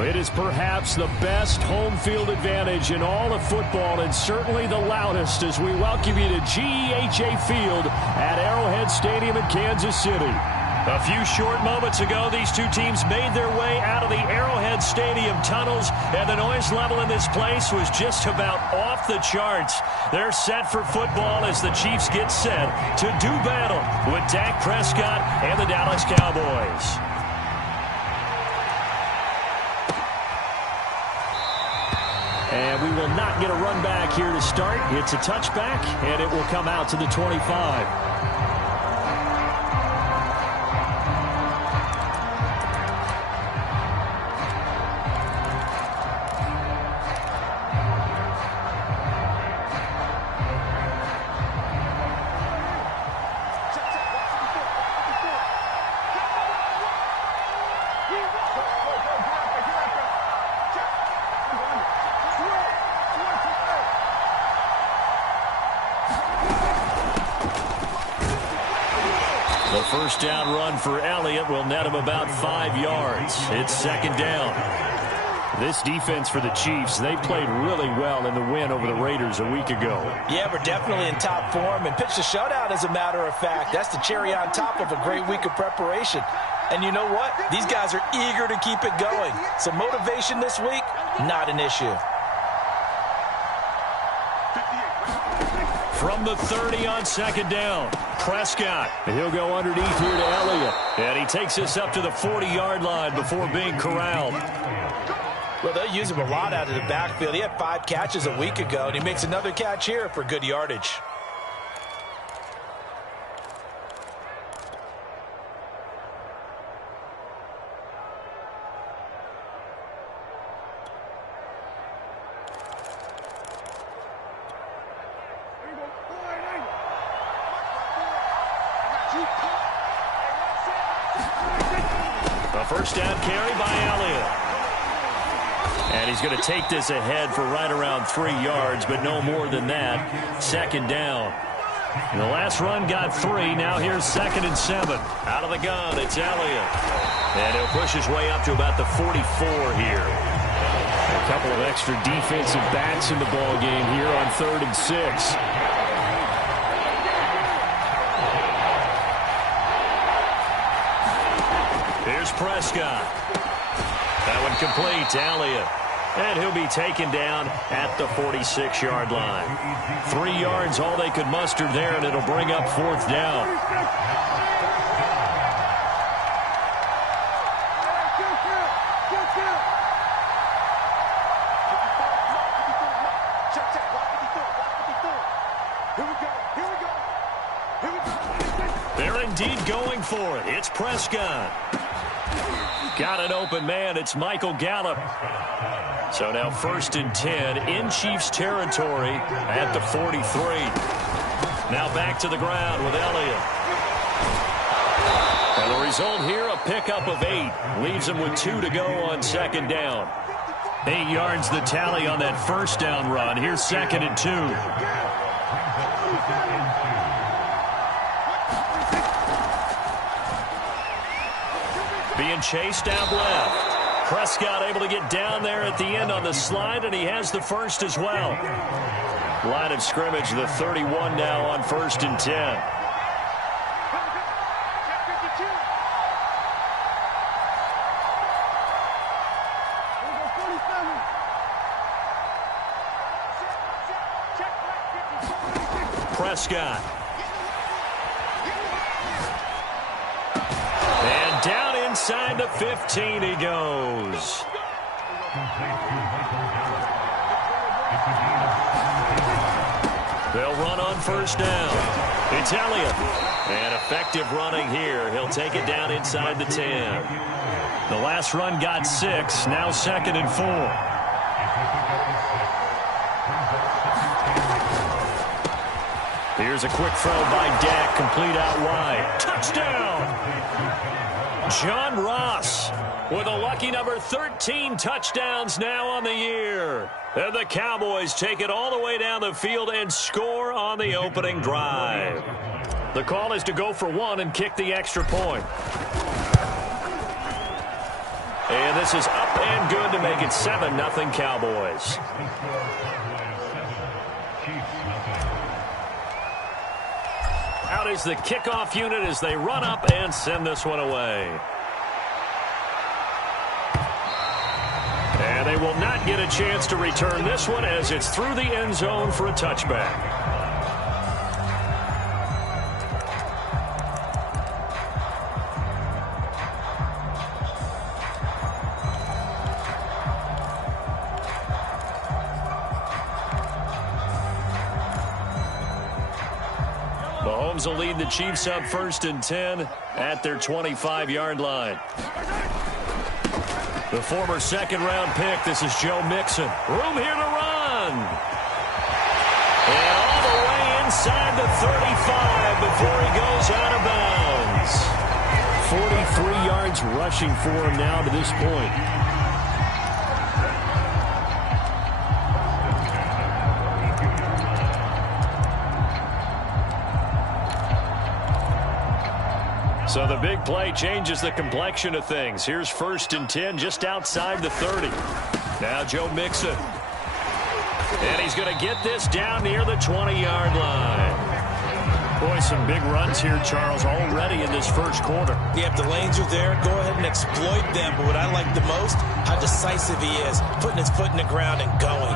It is perhaps the best home field advantage in all of football, and certainly the loudest, as we welcome you to GEHA Field at Arrowhead Stadium in Kansas City. A few short moments ago, these two teams made their way out of the Arrowhead Stadium tunnels, and the noise level in this place was just about off the charts. They're set for football as the Chiefs get set to do battle with Dak Prescott and the Dallas Cowboys. And we will not get a run back here to start. It's a touchback, and it will come out to the 25. First down run for Elliott will net him about 5 yards. It's second down. This defense for the Chiefs, they played really well in the win over the Raiders a week ago. Yeah, we're definitely in top form and pitched a shutout, as a matter of fact. That's the cherry on top of a great week of preparation. And you know what? These guys are eager to keep it going. So motivation this week, not an issue. From the 30 on second down, Prescott. He'll go underneath here to Elliott. And he takes this up to the 40-yard line before being corralled. Well, they'll use him a lot out of the backfield. He had 5 catches a week ago, and he makes another catch here for good yardage. First down carry by Elliott. And he's going to take this ahead for right around 3 yards, but no more than that. Second down. And the last run got 3. Now here's 2nd and 7. Out of the gun, it's Elliott. And he'll push his way up to about the 44 here. A couple of extra defensive backs in the ball game here on 3rd and 6. Here's Prescott. That one complete to Elliott. And he'll be taken down at the 46-yard line. 3 yards, all they could muster there, and it'll bring up 4th down. They're indeed going for it. It's Prescott. Got an open man. It's Michael Gallup. So now 1st and 10 in Chiefs territory at the 43. Now back to the ground with Elliott. And the result here, a pickup of 8. Leaves him with 2 to go on 2nd down. 8 yards the tally on that 1st down run. Here's 2nd and 2. Being chased out left. Prescott able to get down there at the end on the slide, and he has the first as well. Line of scrimmage, the 31 now on 1st and 10. Prescott. And down inside the 15 he goes. They'll run on 1st down. It's Elliott. And effective running here. He'll take it down inside the 10. The last run got 6. Now 2nd and 4. Here's a quick throw by Dak, complete out wide. Touchdown! John Ross with a lucky number 13 touchdowns now on the year. And the Cowboys take it all the way down the field and score on the opening drive. The call is to go for 1 and kick the extra point. And this is up and good to make it 7-0 Cowboys. Out is the kickoff unit as they run up and send this one away. And they will not get a chance to return this one as it's through the end zone for a touchback. Mahomes will lead the Chiefs up 1st and 10 at their 25-yard line. The former second-round pick, this is Joe Mixon. Room here to run. And all the way inside the 35 before he goes out of bounds. 43 yards rushing for him now to this point. So the big play changes the complexion of things. Here's 1st and 10 just outside the 30. Now Joe Mixon. And he's going to get this down near the 20-yard line. Boy, some big runs here, Charles, already in this first quarter. Yeah, if the lanes are there, go ahead and exploit them. But what I like the most, how decisive he is, putting his foot in the ground and going.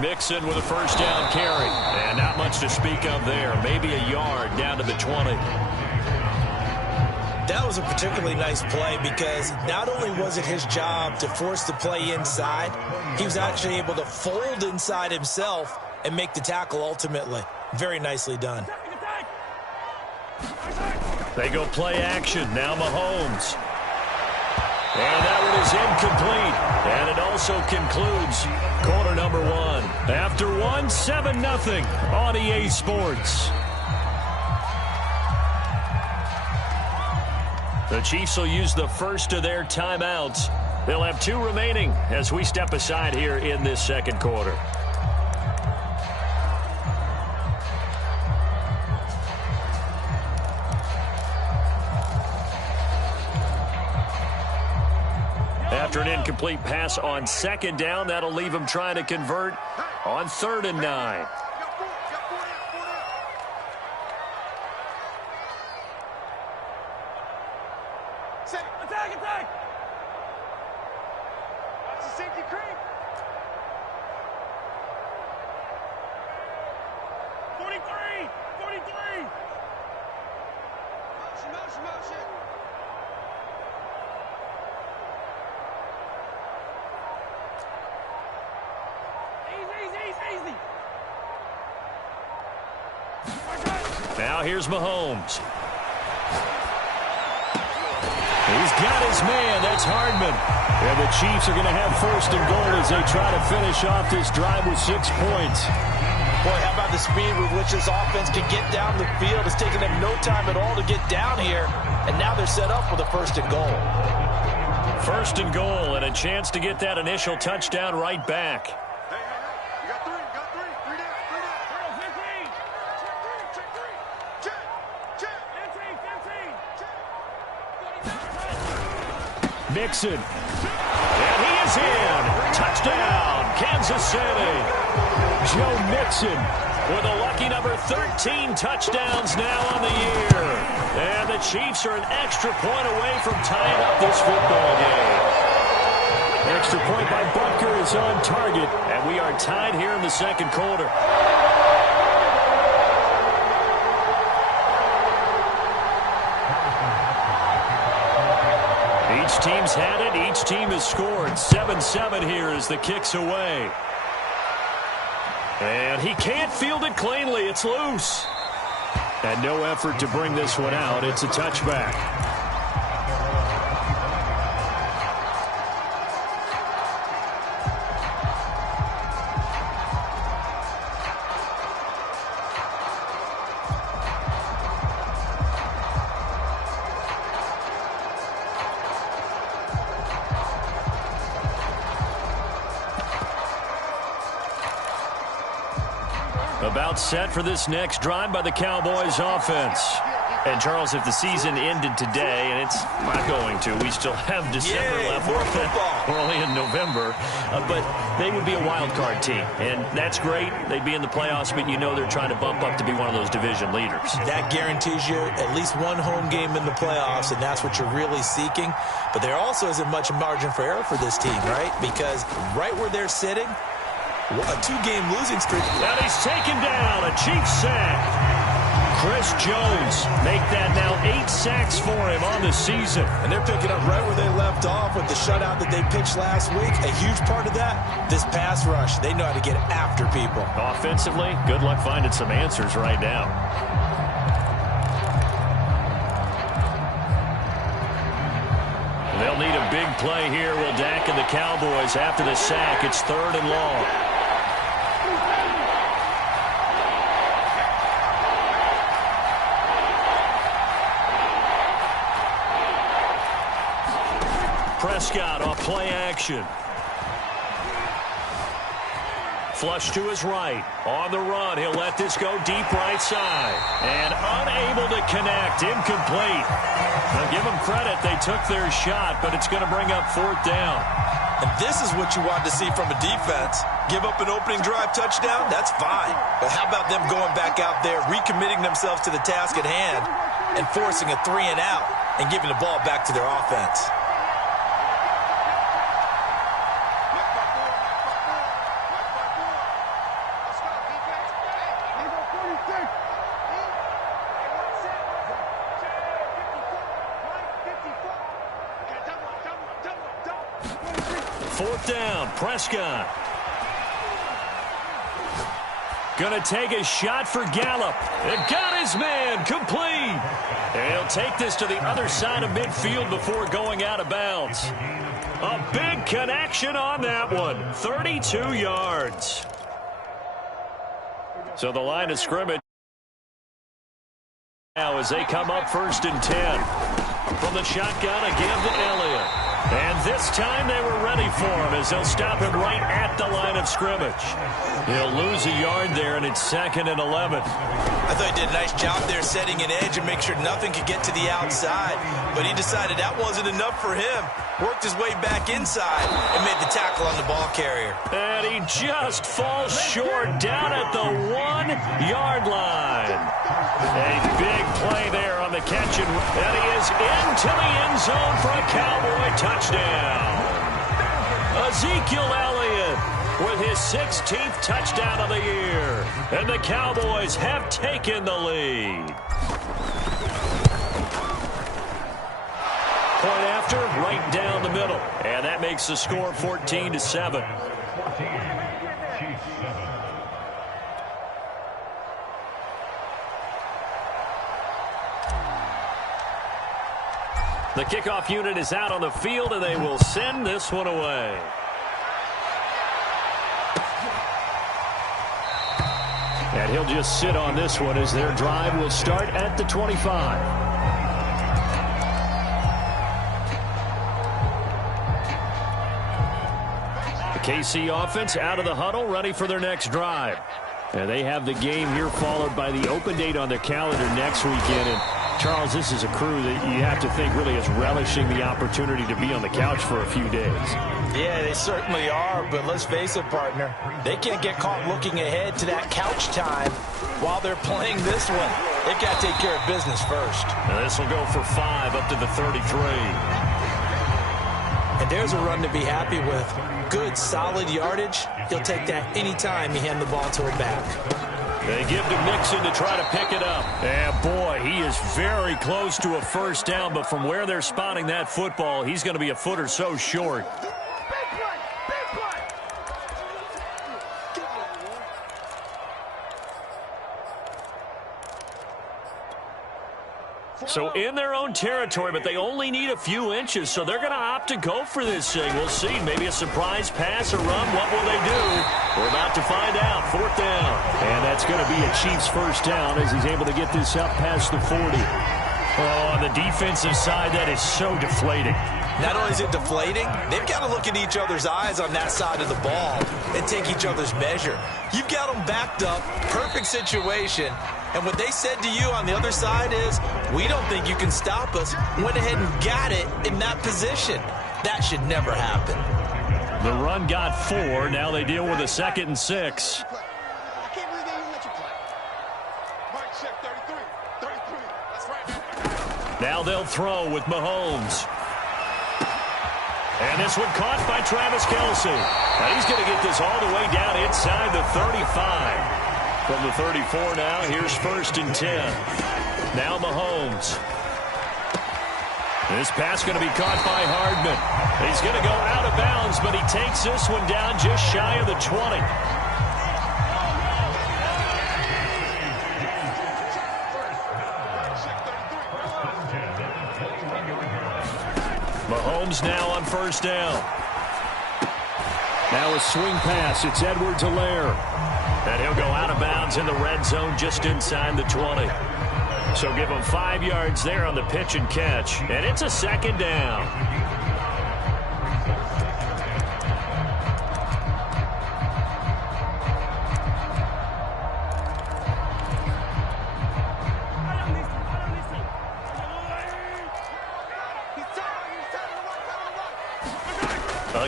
Mixon with a first down carry. And not much to speak of there. Maybe a yard down to the 20. That was a particularly nice play because not only was it his job to force the play inside, he was actually able to fold inside himself and make the tackle ultimately. Very nicely done. They go play action. Now Mahomes. And that one is incomplete. And it also concludes quarter number 1. After 1, 7-0 on EA Sports. The Chiefs will use the first of their timeouts. They'll have 2 remaining as we step aside here in this second quarter. After an incomplete pass on 2nd down, that'll leave him trying to convert on 3rd and 9. Attack! That's a safety creep. 43. Motion. Easy. Now here's Mahomes. He's got his man. That's Hardman. And the Chiefs are going to have 1st and goal as they try to finish off this drive with 6 points. Boy, how about the speed with which this offense can get down the field? It's taken them no time at all to get down here. And now they're set up with a 1st and goal. 1st and goal and a chance to get that initial touchdown right back. You got 3. 3 down. 15. Check. 15. Mixon. And he is in. Touchdown, Kansas City. Joe Mixon with a lucky number 13 touchdowns now on the year. And the Chiefs are an extra point away from tying up this football game. Extra point by Butker is on target, and we are tied here in the second quarter. Each team's had it. Each team has scored. 7-7 here as the kick's away. And he can't field it cleanly. It's loose. And no effort to bring this one out. It's a touchback. About set for this next drive by the Cowboys offense. And, Charles, if the season ended today, and it's not going to, we still have December left. More football. We're only in November. But they would be a wild card team. And that's great. They'd be in the playoffs, but you know they're trying to bump up to be one of those division leaders. That guarantees you at least one home game in the playoffs, and that's what you're really seeking. But there also isn't much margin for error for this team, right? Because right where they're sitting, a 2-game losing streak. And he's taken down. A Chiefs sack. Chris Jones make that now 8 sacks for him on the season. And they're picking up right where they left off with the shutout that they pitched last week. A huge part of that, this pass rush. They know how to get after people. Offensively, good luck finding some answers right now. They'll need a big play here. Will Dak and the Cowboys after the sack. It's 3rd and long. Prescott off play action. Flush to his right. On the run. He'll let this go deep right side. And unable to connect. Incomplete. Now give them credit. They took their shot, but it's going to bring up 4th down. And this is what you want to see from a defense. Give up an opening drive touchdown, that's fine. But how about them going back out there, recommitting themselves to the task at hand, and forcing a 3-and-out and giving the ball back to their offense. Prescott. Gonna take a shot for Gallup. It got his man complete. And he'll take this to the other side of midfield before going out of bounds. A big connection on that one. 32 yards. So the line of scrimmage now as they come up 1st and 10. From the shotgun again to Elliott. And this time they were ready for him as they'll stop him right at the line of scrimmage. He'll lose a yard there, and it's 2nd and 11. I thought he did a nice job there setting an edge and make sure nothing could get to the outside. But he decided that wasn't enough for him. Worked his way back inside and made the tackle on the ball carrier. And he just falls short down at the 1-yard line. A big play there on the catch, and he is into the end zone for a Cowboy touchdown. Ezekiel Elliott with his 16th touchdown of the year. And the Cowboys have taken the lead. Point after, right down the middle. And that makes the score 14-7. The kickoff unit is out on the field, and they will send this one away. And he'll just sit on this one as their drive will start at the 25. The KC offense out of the huddle, ready for their next drive. And they have the game here followed by the open date on their calendar next weekend. And Charles, this is a crew that you have to think really is relishing the opportunity to be on the couch for a few days. Yeah, they certainly are, but let's face it, partner. They can't get caught looking ahead to that couch time while they're playing this one. They've got to take care of business first. Now this will go for 5 up to the 33. And there's a run to be happy with. Good, solid yardage. He'll take that anytime you hand the ball to him back. They give to Mixon to try to pick it up. And boy, he is very close to a first down, but from where they're spotting that football, he's going to be a foot or so short. So in their own territory, but they only need a few inches, so they're going to opt to go for this thing. We'll see. Maybe a surprise pass or run. What will they do? We're about to find out. 4th down. And that's going to be a Chiefs first down as he's able to get this up past the 40. Oh, on the defensive side, that is so deflating. Not only is it deflating, they've got to look in each other's eyes on that side of the ball and take each other's measure. You've got them backed up, perfect situation, and what they said to you on the other side is, we don't think you can stop us. Went ahead and got it in that position. That should never happen. The run got 4. Now they deal with a 2nd and 6. Now they'll throw with Mahomes. And this one caught by Travis Kelce. Now he's going to get this all the way down inside the 35. From the 34 now, here's 1st and 10. Now Mahomes. This pass going to be caught by Hardman. He's going to go out of bounds, but he takes this one down just shy of the 20. Mahomes now on 1st down. Now a swing pass. It's Edwards-Helaire. And he'll go out of bounds in the red zone just inside the 20. So give him 5 yards there on the pitch and catch. And it's a 2nd down.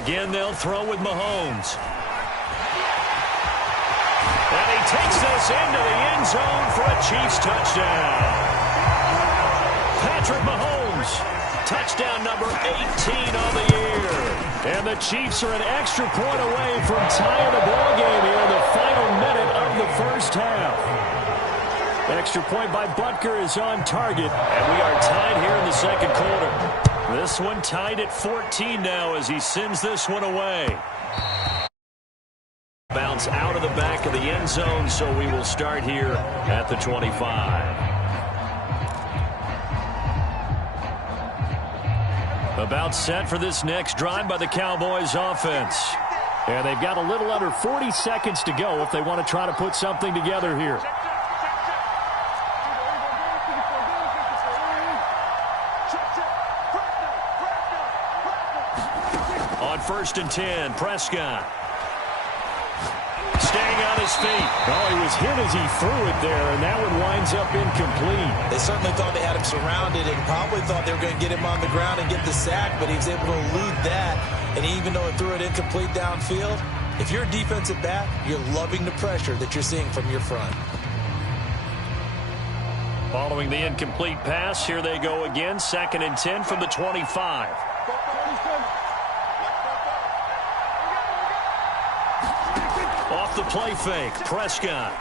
Again, they'll throw with Mahomes. And he takes this into the end zone for a Chiefs touchdown. Patrick Mahomes, touchdown number 18 on the year. And the Chiefs are an extra point away from tying the ball game here in the final minute of the 1st half. Extra point by Butker is on target, and we are tied here in the 2nd quarter. This one tied at 14 now as he sends this one away. Bounce out of the back of the end zone, so we will start here at the 25. About set for this next drive by the Cowboys offense. And they've got a little under 40 seconds to go if they want to try to put something together here. On 1st and 10, Prescott. Staying on his feet. Oh, he was hit as he threw it there, and that one winds up incomplete. They certainly thought they had him surrounded and probably thought they were going to get him on the ground and get the sack, but he was able to elude that. And even though it threw it incomplete downfield, if you're a defensive back, you're loving the pressure that you're seeing from your front. Following the incomplete pass, here they go again. 2nd and 10 from the 25. Off the play fake, Prescott.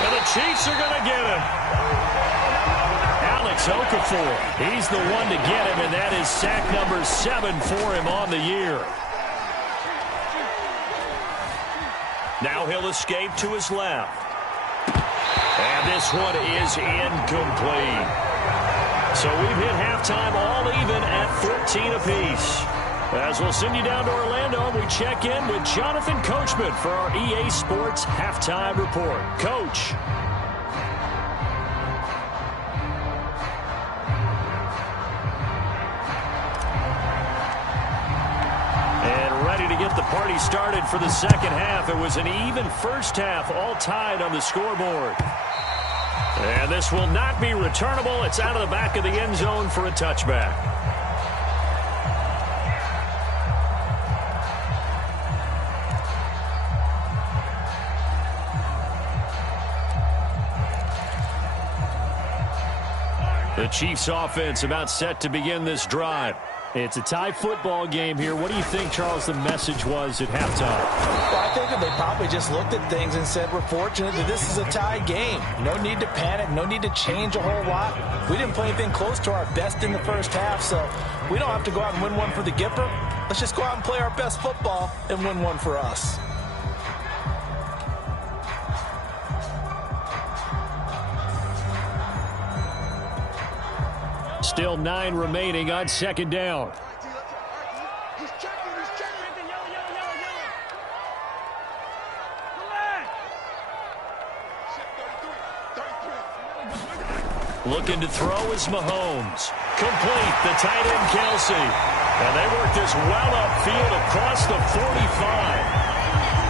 And the Chiefs are going to get him. Alex Okafor, he's the one to get him, and that is sack number 7 for him on the year. Now he'll escape to his left. And this one is incomplete. So we've hit halftime all even at 14 apiece. As we'll send you down to Orlando, we check in with Jonathan Coachman for our EA Sports Halftime Report. Coach. And ready to get the party started for the 2nd half. It was an even 1st half, all tied on the scoreboard. And this will not be returnable. It's out of the back of the end zone for a touchback. The Chiefs offense about set to begin this drive. It's a tie football game here. What do you think, Charles, the message was at halftime? Well, I think that they probably just looked at things and said, we're fortunate that this is a tie game. No need to panic. No need to change a whole lot. We didn't play anything close to our best in the 1st half, so we don't have to go out and win one for the Gipper. Let's just go out and play our best football and win one for us. Still 9 remaining on 2nd down. He's checking. Looking to throw is Mahomes. complete. The tight end, Kelsey. And they work this well upfield across the 45.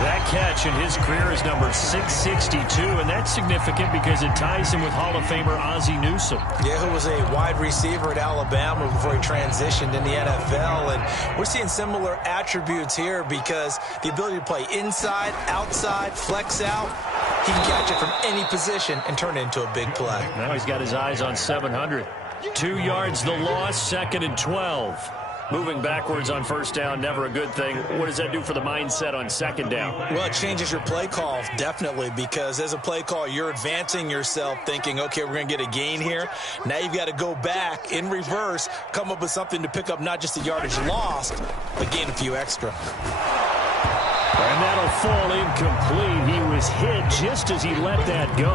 That catch in his career is number 662, and that's significant because it ties him with Hall of Famer Ozzie Newsome. Yeah, who was a wide receiver at Alabama before he transitioned in the NFL. And we're seeing similar attributes here because the ability to play inside, outside, flex out, he can catch it from any position and turn it into a big play. Now he's got his eyes on 700. 2 yards the loss, 2nd and 12. Moving backwards on first down, never a good thing. What does that do for the mindset on 2nd down? Well, it changes your play call, definitely, because as a play call, you're advancing yourself thinking, okay, we're going to get a gain here. Now you've got to go back in reverse, come up with something to pick up not just the yardage lost, but gain a few extra. And that'll fall incomplete. He was hit just as he let that go.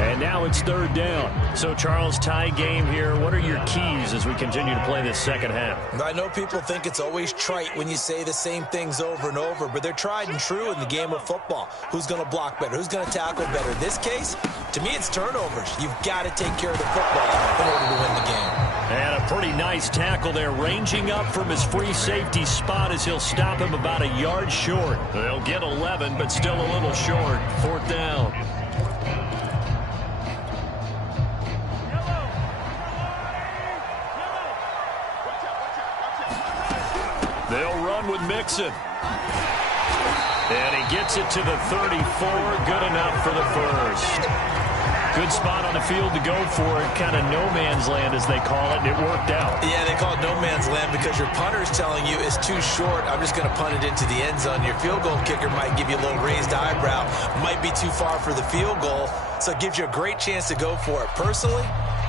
And now it's 3rd down. So, Charles, tie game here. What are your keys as we continue to play this second half? I know people think it's always trite when you say the same things over and over, but they're tried and true in the game of football. Who's going to block better? Who's going to tackle better? In this case, to me, it's turnovers. You've got to take care of the football in order to win the game. And a pretty nice tackle there, ranging up from his free safety spot as he'll stop him about a yard short. They'll get 11, but still a little short. 4th down. They'll run with Mixon. And he gets it to the 34. Good enough for the first. Good spot on the field to go for it. Kind of no man's land, as they call it, and it worked out. Yeah, they call it no man's land because your punter's telling you it's too short. I'm just going to punt it into the end zone. Your field goal kicker might give you a little raised eyebrow. Might be too far for the field goal, so it gives you a great chance to go for it. Personally,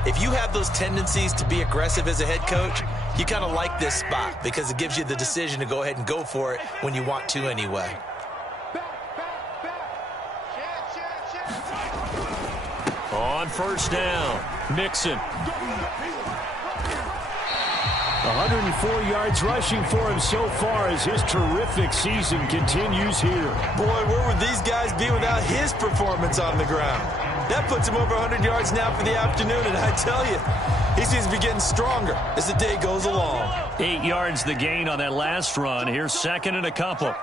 if you have those tendencies to be aggressive as a head coach, you kind of like this spot because it gives you the decision to go ahead and go for it when you want to anyway. On first down, Mixon. 104 yards rushing for him so far as his terrific season continues here. Boy, where would these guys be without his performance on the ground? That puts him over 100 yards now for the afternoon, and I tell you, he seems to be getting stronger as the day goes along. 8 yards the gain on that last run. Here's 2nd and a couple.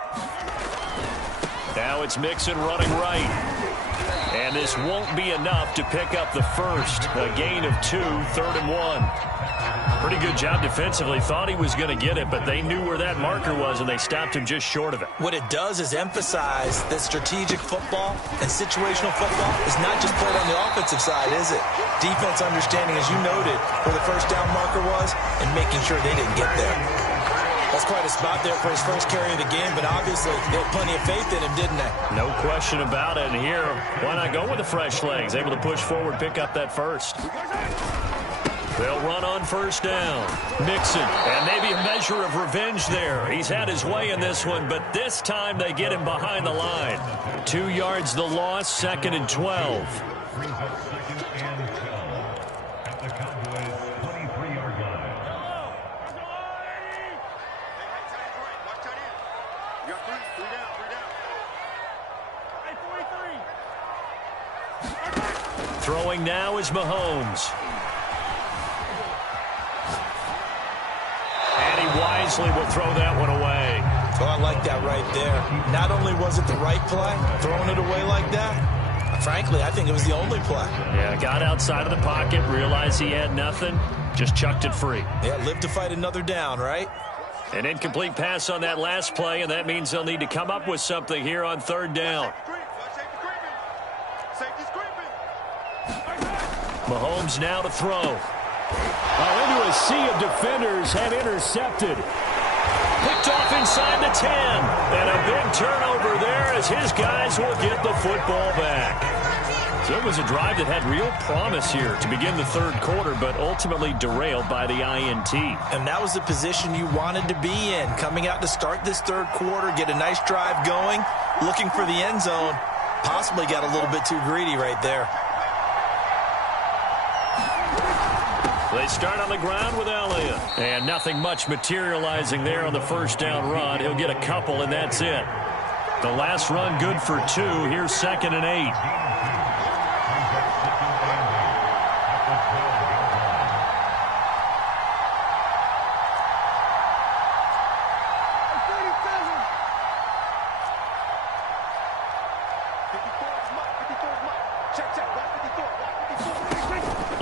Now it's Mixon running right. And this won't be enough to pick up the first. A gain of 2, 3rd and 1. Pretty good job defensively. Thought he was going to get it, but they knew where that marker was, and they stopped him just short of it. What it does is emphasize that strategic football and situational football is not just played on the offensive side, is it? Defense understanding, as you noted, where the first down marker was and making sure they didn't get there. That's quite a spot there for his first carry of the game, but obviously they had plenty of faith in him, didn't they? No question about it. And here, why not go with the fresh legs? Able to push forward, pick up that first. They'll run on first down. Mixon, and maybe a measure of revenge there. He's had his way in this one, but this time they get him behind the line. 2 yards the loss, 2nd and 12. At the Cowboys' 23-yard line. Watch tight end. You got three down. Throwing now is Mahomes. And he wisely will throw that one away. Oh, I like that right there. Not only was it the right play, throwing it away like that, frankly, I think it was the only play. Yeah, got outside of the pocket, realized he had nothing, just chucked it free. Yeah, live to fight another down, right? An incomplete pass on that last play, and that means they'll need to come up with something here on 3rd down. Mahomes now to throw. Into a sea of defenders and intercepted. Picked off inside the 10. And a big turnover there as his guys will get the football back. So it was a drive that had real promise here to begin the 3rd quarter, but ultimately derailed by the INT. And that was the position you wanted to be in. Coming out to start this 3rd quarter, get a nice drive going, looking for the end zone. Possibly got a little bit too greedy right there. They start on the ground with Elliott. And nothing much materializing there on the first down run. He'll get a couple, and that's it. The last run good for 2. Here's 2nd and 8.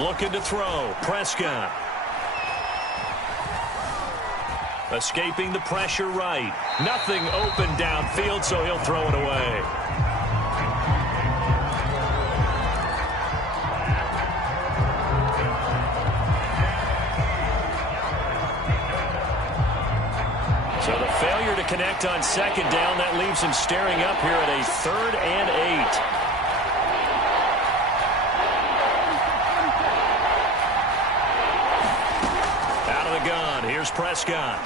Looking to throw. Prescott. Escaping the pressure right. Nothing open downfield, so he'll throw it away. So the failure to connect on second down, that leaves him staring up here at a 3rd and 8. Out of the gun, here's Prescott.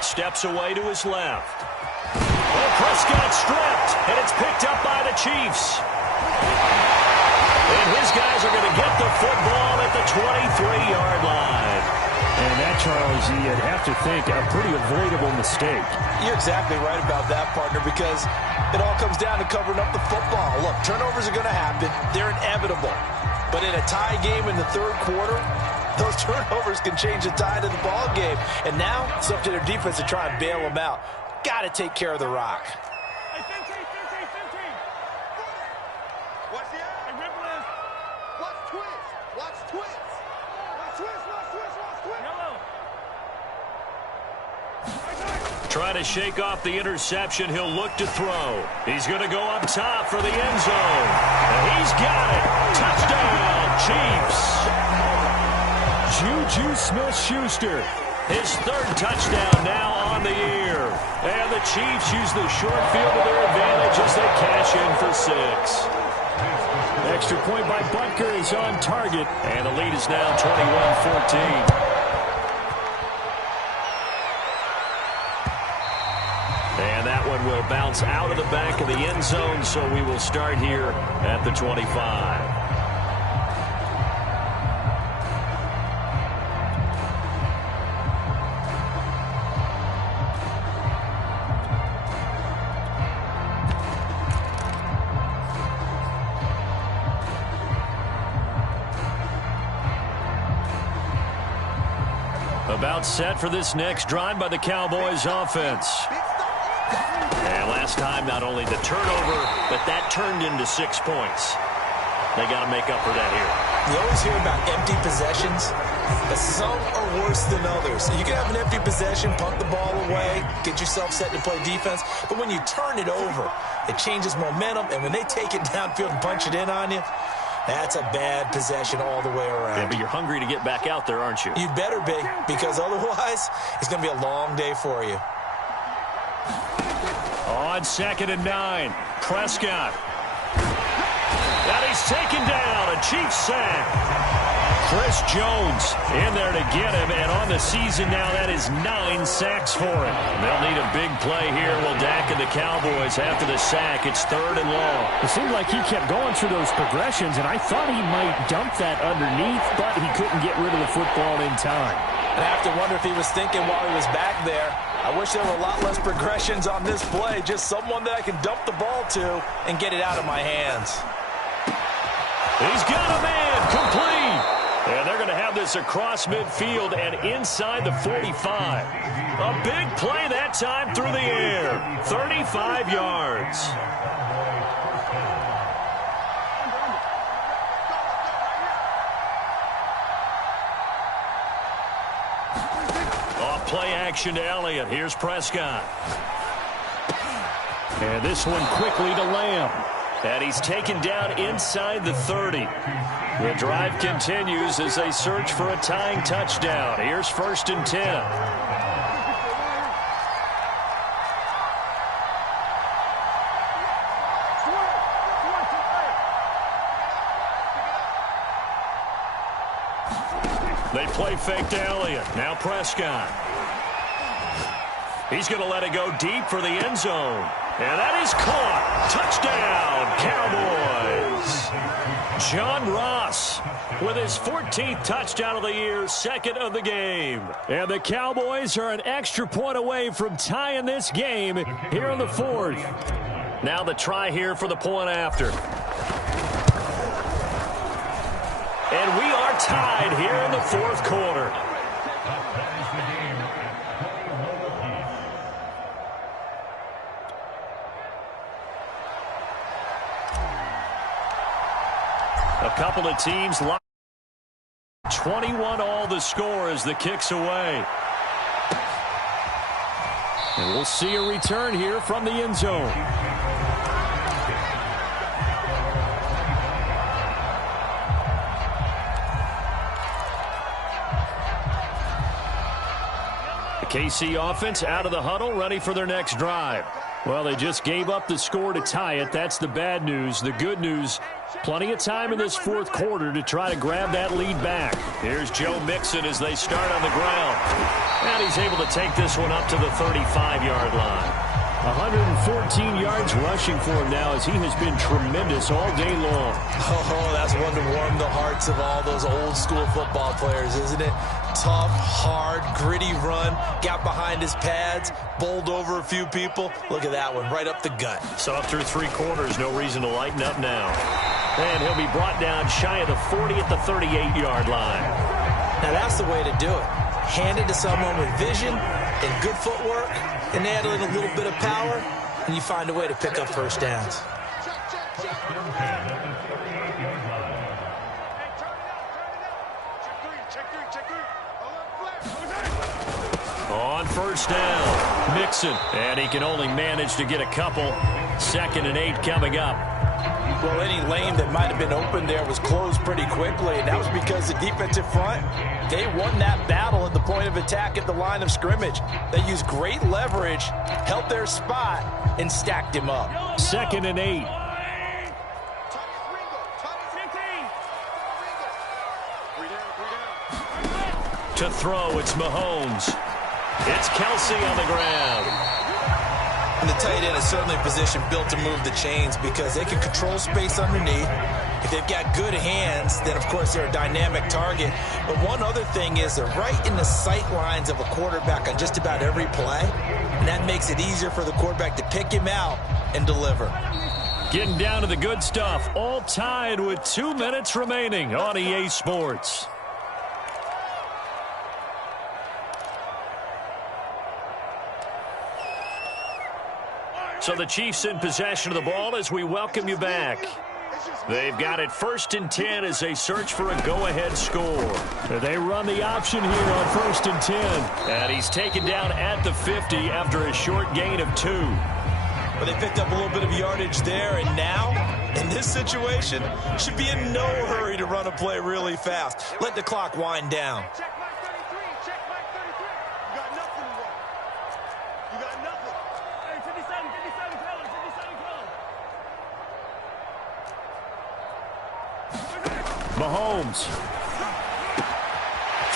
Steps away to his left. Oh, Prescott stripped, and it's picked up by the Chiefs. And his guys are going to get the football at the 23-yard line. And that, Charles, you'd have to think a pretty avoidable mistake. You're exactly right about that, partner, because it all comes down to covering up the football. Look, turnovers are going to happen. They're inevitable. But in a tie game in the 3rd quarter, those turnovers can change the tide of the ball game. And now it's up to their defense to try and bail them out. Got to take care of the rock. Hey, 15. Watch the eye. Hey, Ripple is. Watch twist. Watch twist. Watch twist. Yellow. Trying to shake off the interception. He'll look to throw. He's going to go up top for the end zone. And he's got it. Touchdown, Chiefs. Juju Smith-Schuster. His 3rd touchdown now on the year. And the Chiefs use the short field to their advantage as they cash in for 6. Extra point by Butker is on target. And the lead is now 21-14. And that one will bounce out of the back of the end zone, so we will start here at the 25. About set for this next drive by the Cowboys offense. And last time, not only the turnover, but that turned into 6 points. They got to make up for that here. You always hear about empty possessions, but some are worse than others. You can have an empty possession, punt the ball away, get yourself set to play defense, but when you turn it over, it changes momentum, and when they take it downfield and punch it in on you, that's a bad possession all the way around. Yeah, but you're hungry to get back out there, aren't you? You better be, because otherwise, it's going to be a long day for you. On 2nd and 9, Prescott. And he's taken down, a Chiefs sack. Chris Jones in there to get him, and on the season now, that is 9 sacks for him. They'll need a big play here. Will Dak and the Cowboys after the sack. It's 3rd and long. It seemed like he kept going through those progressions, and I thought he might dump that underneath, but he couldn't get rid of the football in time. I have to wonder if he was thinking while he was back there, I wish there were a lot less progressions on this play, just someone that I can dump the ball to and get it out of my hands. He's got a man, complete. And they're going to have this across midfield and inside the 45. A big play that time through the air. 35 yards. Off play action to Elliott. Here's Prescott. And this one quickly to Lamb. And he's taken down inside the 30. The drive continues as they search for a tying touchdown. Here's 1st and 10. They play fake to Elliott. Now Prescott. He's going to let it go deep for the end zone. And that is caught. Touchdown, Cowboys. John Ross with his 14th touchdown of the year, 2nd of the game. And the Cowboys are an extra point away from tying this game here in the 4th. Now the try here for the point after. And we are tied here in the 4th quarter. A couple couple of teams locked. 21 all the score as the kick's away. And we'll see a return here from the end zone. The KC offense out of the huddle, ready for their next drive. Well, they just gave up the score to tie it. That's the bad news. The good news, plenty of time in this fourth quarter to try to grab that lead back. Here's Joe Mixon as they start on the ground. And he's able to take this one up to the 35-yard line. 114 yards rushing for him now as he has been tremendous all day long. Oh, that's one to warm the hearts of all those old-school football players, isn't it? Tough, hard, gritty run, got behind his pads, bowled over a few people. Look at that one, right up the gut. So through 3 quarters, no reason to lighten up now. And he'll be brought down shy of the 40 at the 38-yard line. Now that's the way to do it. Hand it to someone with vision and good footwork, and add in a little bit of power, and you find a way to pick up first downs. On first down, Mixon, and he can only manage to get a couple. 2nd and 8 coming up. Well, any lane that might have been open there was closed pretty quickly, and that was because the defensive front, they won that battle at the point of attack at the line of scrimmage. They used great leverage, held their spot, and stacked him up. 2nd and 8. To throw, it's Mahomes. It's Kelsey on the ground. And the tight end is certainly a position built to move the chains because they can control space underneath. If they've got good hands, then, of course, they're a dynamic target. But one other thing is they're right in the sight lines of a quarterback on just about every play. And that makes it easier for the quarterback to pick him out and deliver. Getting down to the good stuff. All tied with 2 minutes remaining on EA Sports. So the Chiefs in possession of the ball as we welcome you back. They've got it 1st and 10 as they search for a go-ahead score. They run the option here on 1st and 10. And he's taken down at the 50 after a short gain of 2. But they picked up a little bit of yardage there, and now, in this situation, should be in no hurry to run a play really fast. Let the clock wind down. Mahomes.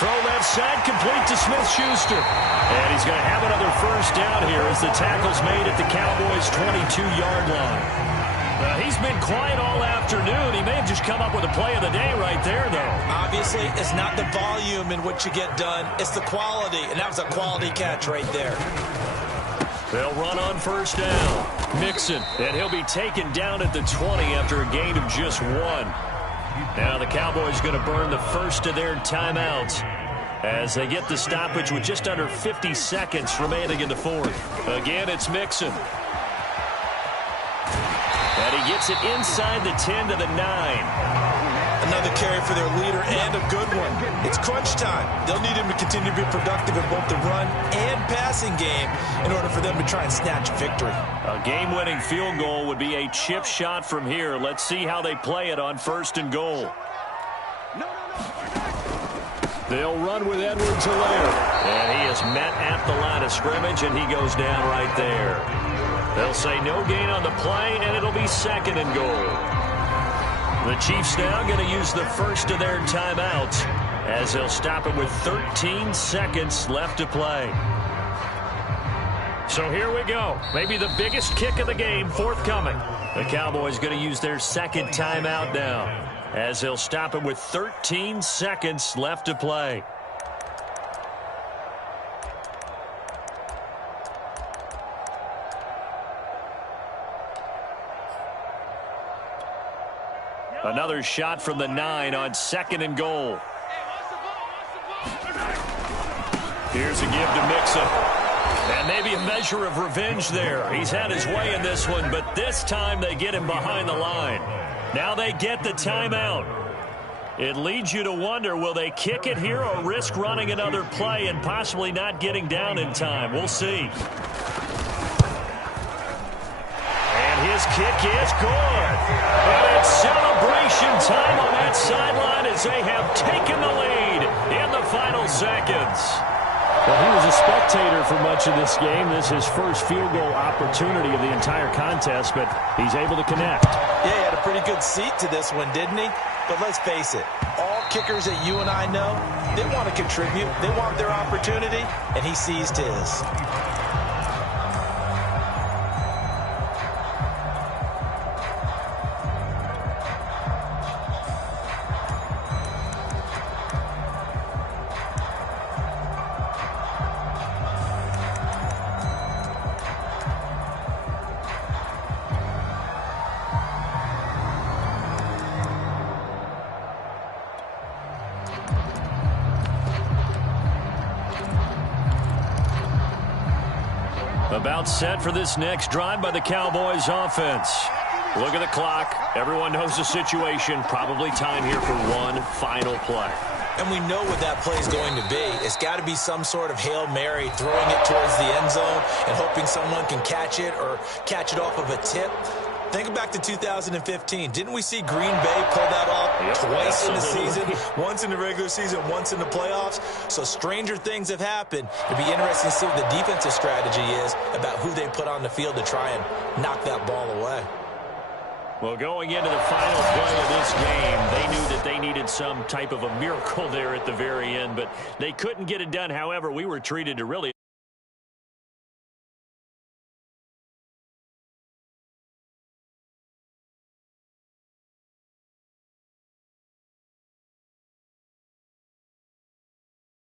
Throw left side, complete to Smith-Schuster. And he's going to have another first down here as the tackle's made at the Cowboys' 22-yard line. He's been quiet all afternoon. He may have just come up with a play of the day right there, though. Obviously, it's not the volume in which you get done. It's the quality, and that was a quality catch right there. They'll run on first down. Mixon, and he'll be taken down at the 20 after a gain of just 1. Now the Cowboys going to burn the first of their timeouts as they get the stoppage with just under 50 seconds remaining in the fourth. Again, it's Mixon. And he gets it inside the 10 to the 9. Another carry for their leader and a good one. It's crunch time. They'll need him to continue to be productive in both the run and passing game in order for them to try and snatch a victory. A game-winning field goal would be a chip shot from here. Let's see how they play it on 1st and goal. They'll run with Edwards-Helaire. And he is met at the line of scrimmage, and he goes down right there. They'll say no gain on the play, and it'll be 2nd and goal. The Chiefs now going to use the first of their timeouts as they'll stop it with 13 seconds left to play. So here we go. Maybe the biggest kick of the game forthcoming. The Cowboys going to use their 2nd timeout now as they'll stop it with 13 seconds left to play. Another shot from the 9 on 2nd and goal. Here's a give to Mixon. And maybe a measure of revenge there. He's had his way in this one, but this time they get him behind the line. Now they get the timeout. It leads you to wonder, will they kick it here or risk running another play and possibly not getting down in time? We'll see. And his kick is good. And it's celebration time on that sideline as they have taken the lead in the final seconds. Well, he was a spectator for much of this game. This is his first field goal opportunity of the entire contest, but he's able to connect. Yeah, he had a pretty good seat to this one, didn't he? But let's face it, all kickers that you and I know, they want to contribute. They want their opportunity, and he seized his. About set for this next drive by the Cowboys offense. Look at the clock. Everyone knows the situation. Probably time here for one final play. And we know what that play is going to be. It's got to be some sort of Hail Mary, throwing it towards the end zone and hoping someone can catch it or catch it off of a tip. Think back to 2015. Didn't we see Green Bay pull that off twice in the season? Once in the regular season, once in the playoffs. So stranger things have happened. It'd be interesting to see what the defensive strategy is about who they put on the field to try and knock that ball away. Well, going into the final play of this game, they knew that they needed some type of a miracle there at the very end, but they couldn't get it done. However, we were treated to really